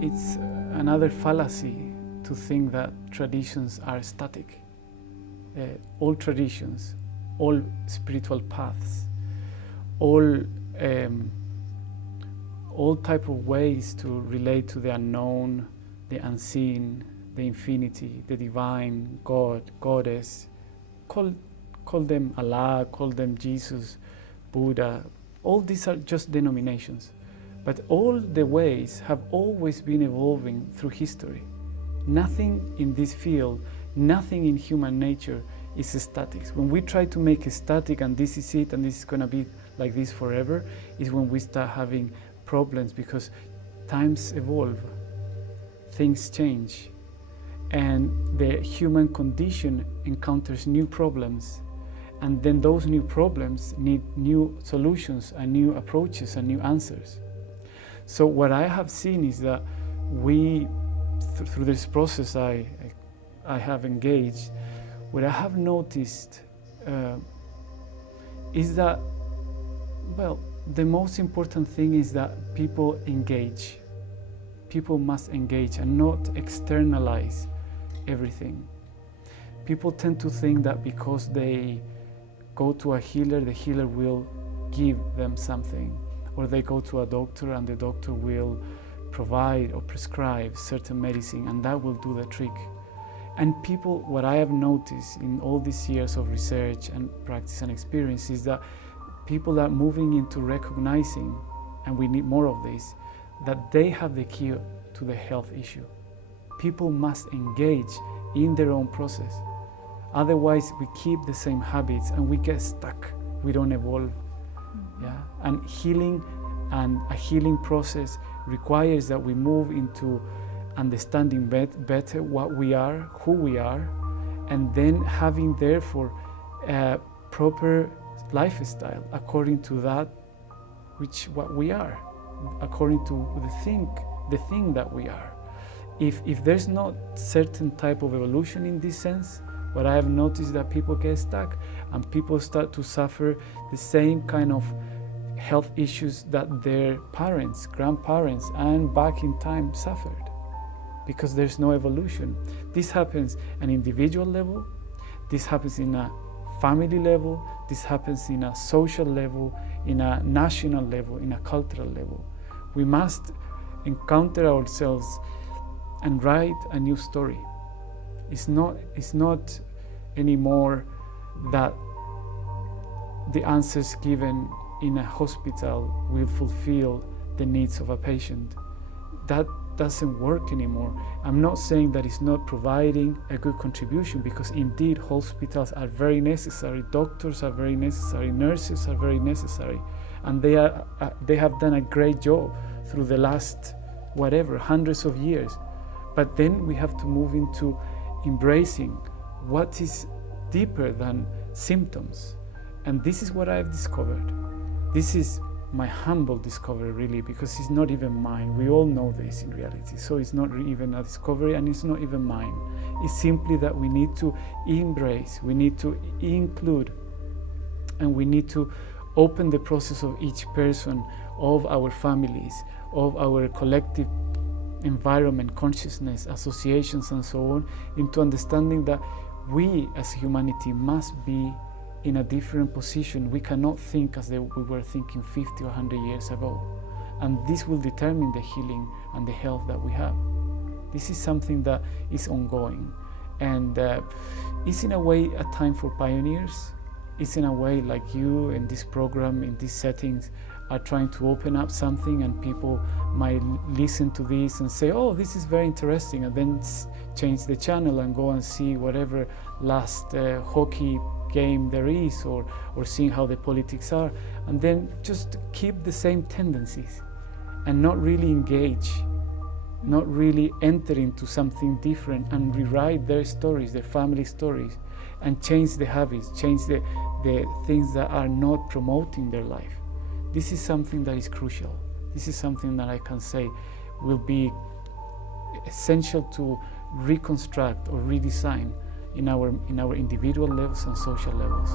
it's another fallacy to think that traditions are static. All traditions, all spiritual paths, all type of ways to relate to the unknown, the unseen, the infinity, the divine, God, Goddess. Call them Allah, call them Jesus, Buddha. All these are just denominations. But all the ways have always been evolving through history. Nothing in this field, nothing in human nature is static. When we try to make it static and this is it and this is going to be like this forever, is when we start having problems, because times evolve, things change, and the human condition encounters new problems, and then those new problems need new solutions and new approaches and new answers. So what I have seen is that we, through this process I have engaged, what I have noticed is that, well, the most important thing is that people engage. People must engage and not externalize everything. People tend to think that because they go to a healer, the healer will give them something, or they go to a doctor and the doctor will provide or prescribe certain medicine and that will do the trick. And people, what I have noticed in all these years of research and practice and experience is that people are moving into recognizing, and we need more of this, that they have the key to the health issue. People must engage in their own process. Otherwise, we keep the same habits and we get stuck. We don't evolve. Yeah? And healing and a healing process requires that we move into understanding better what we are, who we are, and then having therefore a proper lifestyle according to that what we are, according to the thing that we are. If there's not certain type of evolution in this sense, what I have noticed that people get stuck and people start to suffer the same kind of health issues that their parents, grandparents, and back in time suffered, because there's no evolution. This happens at an individual level, this happens in a family level, this happens in a social level, in a national level, in a cultural level. We must encounter ourselves and write a new story. It's not anymore that the answers given in a hospital will fulfill the needs of a patient. That doesn't work anymore. I'm not saying that it's not providing a good contribution, because indeed hospitals are very necessary, doctors are very necessary, nurses are very necessary, and they have done a great job through the last hundreds of years. But then we have to move into embracing what is deeper than symptoms. And this is what I've discovered. This is my humble discovery, really, because it's not even mine. We all know this in reality. So it's not even a discovery and it's not even mine. It's simply that we need to embrace, we need to include, and we need to open the process of each person, of our families, of our collective environment, consciousness, associations, and so on, into understanding that we as humanity must be in a different position. We cannot think as we were thinking 50 or 100 years ago. And this will determine the healing and the health that we have. This is something that is ongoing. And it's in a way a time for pioneers. It's in a way like you in this program, in these settings, are trying to open up something, and people might listen to this and say, oh, this is very interesting, and then change the channel and go and see whatever last hockey game there is, or seeing how the politics are, and then just keep the same tendencies and not really engage, not really enter into something different and rewrite their stories, their family stories, and change the habits, change the things that are not promoting their life. This is something that is crucial. This is something that I can say will be essential to reconstruct or redesign in our individual levels and social levels.